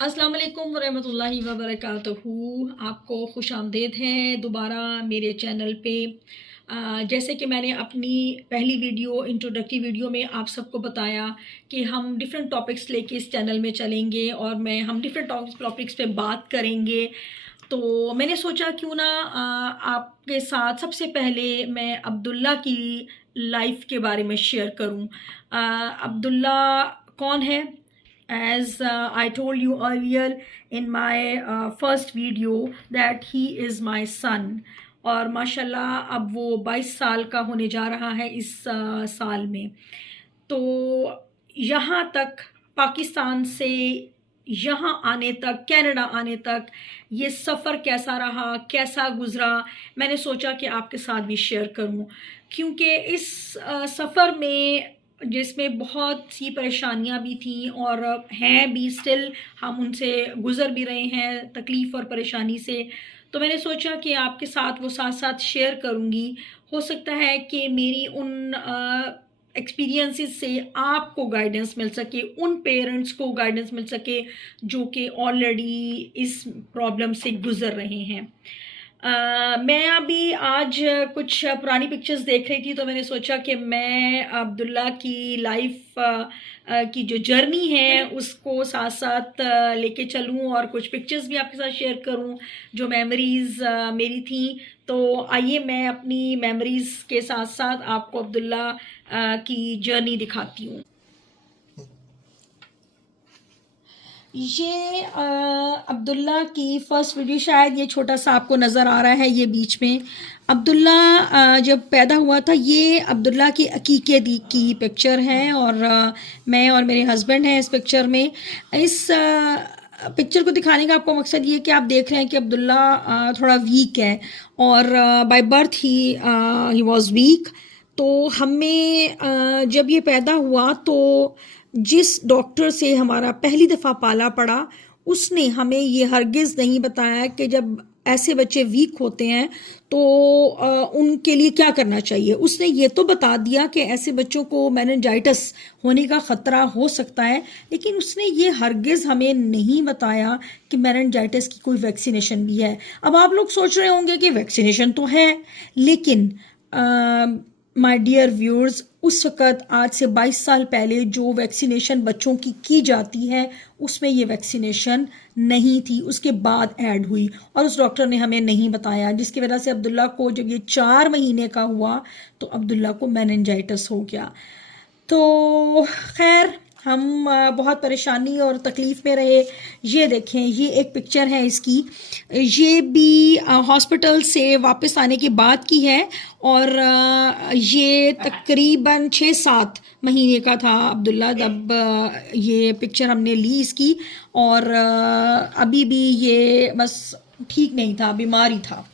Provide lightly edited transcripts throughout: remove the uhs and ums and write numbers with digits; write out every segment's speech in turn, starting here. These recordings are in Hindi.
अस्सलाम वालेकुम वरहमतुल्लाहि वबरकातुहू। आपको खुश आमदेद है दोबारा मेरे चैनल पे। जैसे कि मैंने अपनी पहली वीडियो इंट्रोडक्टरी वीडियो में आप सबको बताया कि हम डिफरेंट टॉपिक्स लेके इस चैनल में चलेंगे और हम डिफरेंट टॉपिक्स पे बात करेंगे। तो मैंने सोचा क्यों ना आपके साथ सबसे पहले मैं अब्दुल्ला की लाइफ के बारे में शेयर करूं। अब्दुल्ला कौन है? As I told you earlier in my first video that he is my son, और माशाल्लाह अब वो 22 साल का होने जा रहा है इस साल में। तो यहाँ तक पाकिस्तान से यहाँ आने तक, कनाडा आने तक ये सफ़र कैसा रहा, कैसा गुज़रा, मैंने सोचा कि आपके साथ भी शेयर करूं, क्योंकि इस सफ़र में जिसमें बहुत सी परेशानियां भी थी और हैं भी, स्टिल हम उनसे गुज़र भी रहे हैं तकलीफ़ और परेशानी से। तो मैंने सोचा कि आपके साथ वो साथ साथ शेयर करूंगी। हो सकता है कि मेरी उन एक्सपीरियंसेस से आपको गाइडेंस मिल सके, उन पेरेंट्स को गाइडेंस मिल सके जो कि ऑलरेडी इस प्रॉब्लम से गुज़र रहे हैं। मैं अभी आज कुछ पुरानी पिक्चर्स देख रही थी, तो मैंने सोचा कि मैं अब्दुल्ला की लाइफ की जो जर्नी है उसको साथ साथ लेके चलूं और कुछ पिक्चर्स भी आपके साथ शेयर करूं जो मेमोरीज़ मेरी थी। तो आइए मैं अपनी मेमोरीज़ के साथ साथ आपको अब्दुल्ला की जर्नी दिखाती हूँ। ये अब्दुल्ला की फ़र्स्ट वीडियो, शायद ये छोटा सा आपको नज़र आ रहा है, ये बीच में अब्दुल्ला जब पैदा हुआ था। ये अब्दुल्ला की अकीके की पिक्चर है और मैं और मेरे हस्बैंड हैं इस पिक्चर में। इस पिक्चर को दिखाने का आपको मकसद ये कि आप देख रहे हैं कि अब्दुल्ला थोड़ा वीक है और by birth he was weak. तो हमें जब ये पैदा हुआ तो जिस डॉक्टर से हमारा पहली दफ़ा पाला पड़ा उसने हमें ये हरगिज़ नहीं बताया कि जब ऐसे बच्चे वीक होते हैं तो उनके लिए क्या करना चाहिए। उसने ये तो बता दिया कि ऐसे बच्चों को मेनिंजाइटिस होने का ख़तरा हो सकता है, लेकिन उसने ये हरगिज़ हमें नहीं बताया कि मेनिंजाइटिस की कोई वैक्सीनेशन भी है। अब आप लोग सोच रहे होंगे कि वैक्सीनेशन तो है, लेकिन माय डियर व्यूअर्स, उस वक़्त आज से 22 साल पहले जो वैक्सीनेशन बच्चों की जाती है उसमें ये वैक्सीनेशन नहीं थी, उसके बाद ऐड हुई और उस डॉक्टर ने हमें नहीं बताया, जिसकी वजह से अब्दुल्ला को जब ये 4 महीने का हुआ तो अब्दुल्ला को मेनिंजाइटिस हो गया। तो खैर हम बहुत परेशानी और तकलीफ़ में रहे। ये देखें, ये एक पिक्चर है इसकी, ये भी हॉस्पिटल से वापस आने के बाद की है और ये तकरीबन 6-7 महीने का था अब्दुल्ला जब ये पिक्चर हमने ली इसकी। और अभी भी ये बस ठीक नहीं था, बीमार ही था।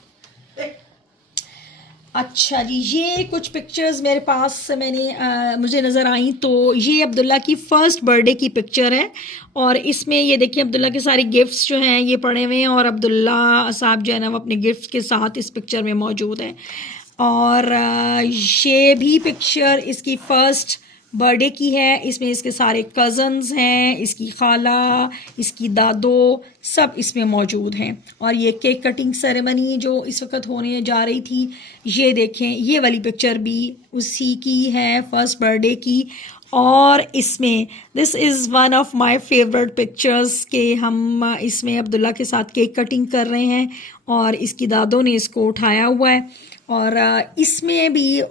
अच्छा जी, ये कुछ पिक्चर्स मेरे पास मुझे नज़र आई। तो ये अब्दुल्ला की फ़र्स्ट बर्थडे की पिक्चर है और इसमें ये देखिए अब्दुल्ला के सारे गिफ्ट्स जो हैं ये पड़े हुए हैं और अब्दुल्ला साहब जो है ना वो अपने गिफ्ट्स के साथ इस पिक्चर में मौजूद हैं। और ये भी पिक्चर इसकी फ़र्स्ट बर्थडे की है। इसमें इसके सारे कज़न्स हैं, इसकी खाला, इसकी दादो, सब इसमें मौजूद हैं। और ये केक कटिंग सेरेमनी जो इस वक्त होने जा रही थी, ये देखें, ये वाली पिक्चर भी उसी की है, फ़र्स्ट बर्थडे की। और इसमें this is one of my favourite pictures के हम इसमें अब्दुल्ला के साथ केक कटिंग कर रहे हैं और इसकी दादों ने इसको उठाया हुआ है। और इसमें भी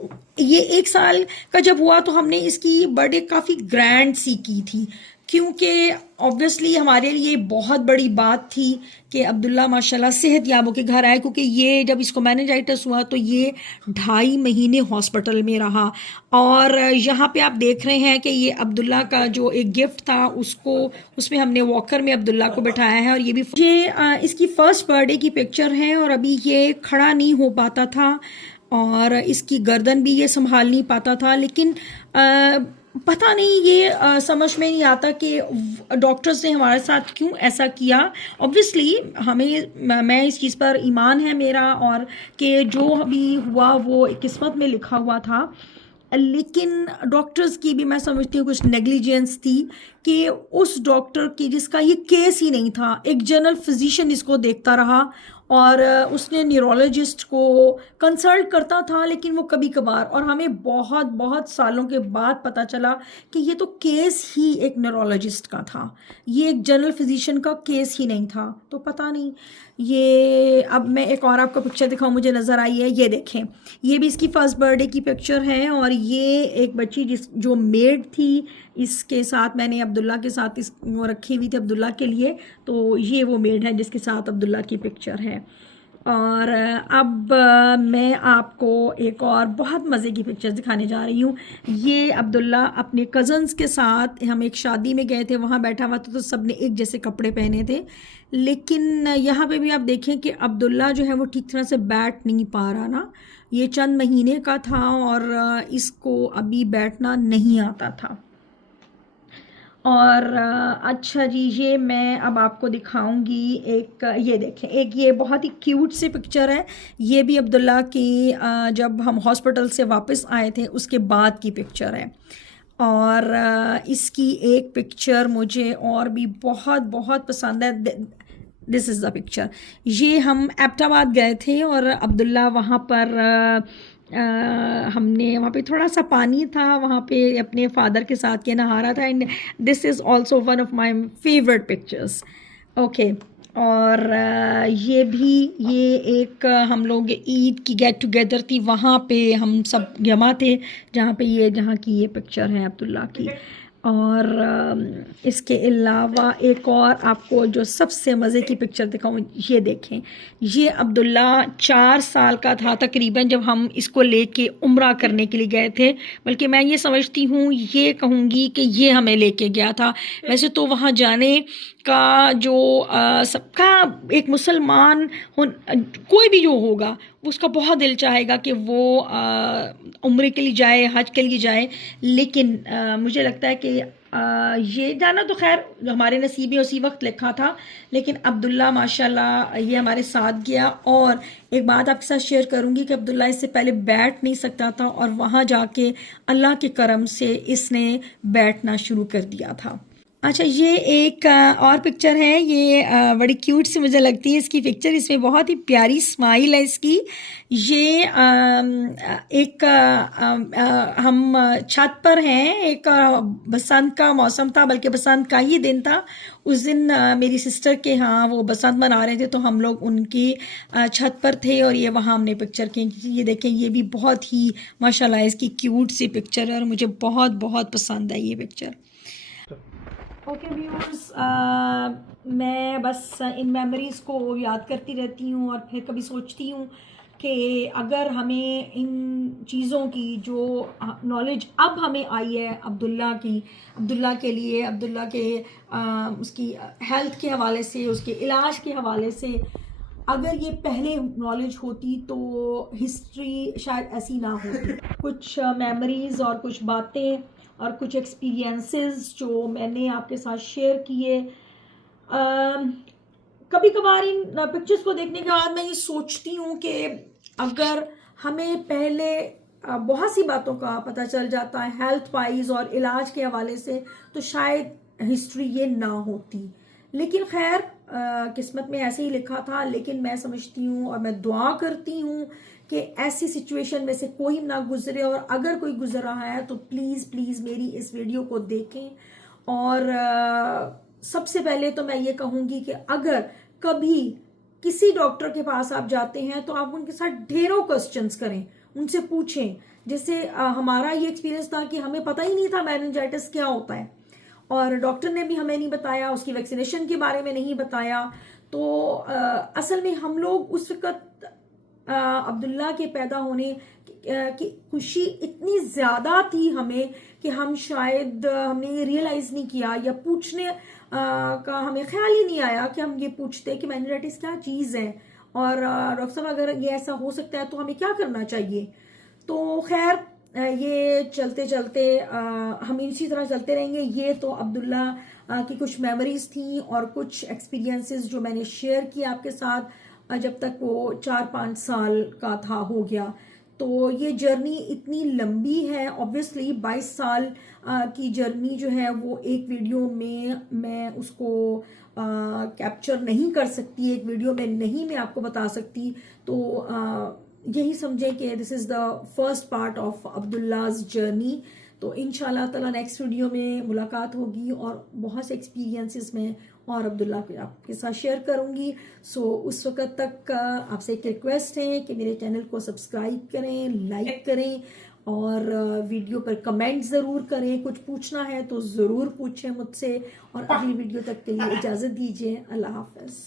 ये 1 साल का जब हुआ तो हमने इसकी बर्थडे काफ़ी ग्रैंड सी की थी, क्योंकि ऑब्वियसली हमारे लिए बहुत बड़ी बात थी कि अब्दुल्ला माशाल्लाह सेहत याब होकर घर आए, क्योंकि ये जब इसको मेनिंजाइटिस हुआ तो ये 2.5 महीने हॉस्पिटल में रहा। और यहाँ पे आप देख रहे हैं कि ये अब्दुल्ला का जो एक गिफ्ट था उसमें हमने वॉकर में अब्दुल्ला को बिठाया है। और ये इसकी फ़र्स्ट बर्थडे की पिक्चर है और अभी ये खड़ा नहीं हो पाता था और इसकी गर्दन भी ये संभाल नहीं पाता था, लेकिन पता नहीं ये समझ में नहीं आता कि डॉक्टर्स ने हमारे साथ क्यों ऐसा किया। ऑब्वियसली मैं इस चीज़ पर ईमान है मेरा और कि जो अभी हुआ वो किस्मत में लिखा हुआ था। लेकिन डॉक्टर्स की भी मैं समझती हूँ कुछ नेग्लिजेंस थी कि उस डॉक्टर की जिसका ये केस ही नहीं था, एक जनरल फिजिशियन इसको देखता रहा और उसने न्यूरोलॉजिस्ट को कंसल्ट करता था, लेकिन वो कभी कभार, और हमें बहुत बहुत सालों के बाद पता चला कि ये तो केस ही एक न्यूरोलॉजिस्ट का था, ये एक जनरल फिजिशियन का केस ही नहीं था। तो पता नहीं, ये अब मैं एक और आपको पिक्चर दिखाऊं, मुझे नज़र आई है, ये देखें, ये भी इसकी फर्स्ट बर्थडे की पिक्चर है और ये एक बच्ची जो मेड थी, इसके साथ मैंने अब्दुल्ला के साथ इस वो रखी हुई थी अब्दुल्ला के लिए, तो ये वो मेड है जिसके साथ अब्दुल्ला की पिक्चर है। और अब मैं आपको एक और बहुत मज़े की पिक्चर दिखाने जा रही हूँ। ये अब्दुल्ला अपने कज़न्स के साथ, हम एक शादी में गए थे, वहाँ बैठा हुआ था, तो सब ने एक जैसे कपड़े पहने थे, लेकिन यहाँ पे भी आप देखें कि अब्दुल्ला जो है वो ठीक तरह से बैठ नहीं पा रहा ना, ये चंद महीने का था और इसको अभी बैठना नहीं आता था। और अच्छा जी, ये मैं अब आपको दिखाऊंगी एक, ये देखें, एक ये बहुत ही क्यूट सी पिक्चर है, ये भी अब्दुल्ला की जब हम हॉस्पिटल से वापस आए थे उसके बाद की पिक्चर है। और इसकी एक पिक्चर मुझे और भी बहुत बहुत पसंद है, दिस इज़ द पिक्चर। ये हम एबटाबाद गए थे और अब्दुल्ला वहाँ पर हमने वहाँ पे थोड़ा सा पानी था, वहाँ पे अपने फादर के साथ के नहा रहा था, and this is also one of my favourite pictures. Okay, और ये भी, ये एक हम लोग ईद की गेट टुगेदर थी, वहाँ पे हम सब जमा थे, जहाँ पे ये, जहाँ की ये पिक्चर है अब्दुल्ला की। और इसके अलावा एक और आपको जो सबसे मज़े की पिक्चर दिखाऊँ, ये देखें, ये अब्दुल्ला 4 साल का था तकरीबन जब हम इसको लेके उम्रा करने के लिए गए थे, बल्कि मैं ये समझती हूँ, ये कहूँगी कि ये हमें लेके गया था। वैसे तो वहाँ जाने का जो सबका, एक मुसलमान कोई भी जो होगा उसका बहुत दिल चाहेगा कि वो उम्रे के लिए जाए, हज के लिए जाए, लेकिन मुझे लगता है कि ये जाना तो खैर हमारे नसीब में उसी वक्त लिखा था, लेकिन अब्दुल्ला माशाल्लाह ये हमारे साथ गया। और एक बात आपके साथ शेयर करूंगी कि अब्दुल्ला इससे पहले बैठ नहीं सकता था और वहाँ जाके अल्लाह के करम से इसने बैठना शुरू कर दिया था। अच्छा, ये एक और पिक्चर है, ये बड़ी क्यूट सी मुझे लगती है इसकी पिक्चर, इसमें बहुत ही प्यारी स्माइल है इसकी। ये एक हम छत पर हैं, एक बसंत का मौसम था, बल्कि बसंत का ही दिन था उस दिन। मेरी सिस्टर के यहाँ वो बसंत मना रहे थे, तो हम लोग उनकी छत पर थे और ये वहाँ हमने पिक्चर की। ये देखें, ये भी बहुत ही माशाल्लाह इसकी क्यूट सी पिक्चर है और मुझे बहुत बहुत पसंद है ये पिक्चर। ओके व्यूअर्स, मैं बस इन मेमोरीज़ को याद करती रहती हूँ और फिर कभी सोचती हूँ कि अगर हमें इन चीज़ों की जो नॉलेज अब हमें आई है अब्दुल्ला के लिए, अब्दुल्ला के उसकी हेल्थ के हवाले से, उसके इलाज के हवाले से, अगर ये पहले नॉलेज होती तो हिस्ट्री शायद ऐसी ना होती। कुछ मेमोरीज़ और कुछ बातें और कुछ एक्सपीरियंसेस जो मैंने आपके साथ शेयर किए। कभी कभार इन पिक्चर्स को देखने के बाद मैं ये सोचती हूँ कि अगर हमें पहले बहुत सी बातों का पता चल जाता है हेल्थ वाइज और इलाज के हवाले से, तो शायद हिस्ट्री ये ना होती। लेकिन खैर किस्मत में ऐसे ही लिखा था। लेकिन मैं समझती हूँ और मैं दुआ करती हूँ कि ऐसी सिचुएशन में से कोई ना गुजरे, और अगर कोई गुजर रहा है तो प्लीज़ प्लीज़ मेरी इस वीडियो को देखें। और सबसे पहले तो मैं ये कहूँगी कि अगर कभी किसी डॉक्टर के पास आप जाते हैं तो आप उनके साथ ढेरों क्वेश्चंस करें, उनसे पूछें। जैसे हमारा ये एक्सपीरियंस था कि हमें पता ही नहीं था मेनिंजाइटिस क्या होता है, और डॉक्टर ने भी हमें नहीं बताया, उसकी वैक्सीनेशन के बारे में नहीं बताया। तो असल में हम लोग उस वक्त अब्दुल्ला के पैदा होने की खुशी इतनी ज़्यादा थी हमें कि हम शायद हमने ये रियलाइज़ नहीं किया, या पूछने का हमें ख्याल ही नहीं आया कि हम ये पूछते कि मेनिंजाइटिस क्या चीज़ है, और डॉक्टर साहब अगर ये ऐसा हो सकता है तो हमें क्या करना चाहिए। तो खैर ये चलते चलते हम इसी तरह चलते रहेंगे। ये तो अब्दुल्ला की कुछ मेमोरीज थी और कुछ एक्सपीरियंसेस जो मैंने शेयर किए आपके साथ जब तक वो 4-5 साल का था, हो गया। तो ये जर्नी इतनी लंबी है, ऑब्वियसली 22 साल की जर्नी जो है वो एक वीडियो में मैं उसको कैप्चर नहीं कर सकती, एक वीडियो में नहीं मैं आपको बता सकती। तो यही समझें कि this is the first part of Abdullah's journey. तो इंशाल्लाह ताला नेक्स्ट वीडियो में मुलाकात होगी और बहुत से एक्सपीरियंसेस में और अब्दुल्ला को आपके साथ शेयर करूंगी। सो उस वक्त तक आपसे एक रिक्वेस्ट है कि मेरे चैनल को सब्सक्राइब करें, लाइक करें और वीडियो पर कमेंट ज़रूर करें। कुछ पूछना है तो ज़रूर पूछें मुझसे और अगली वीडियो तक के लिए इजाज़त दीजिए। अल्लाह हाफ़िज़।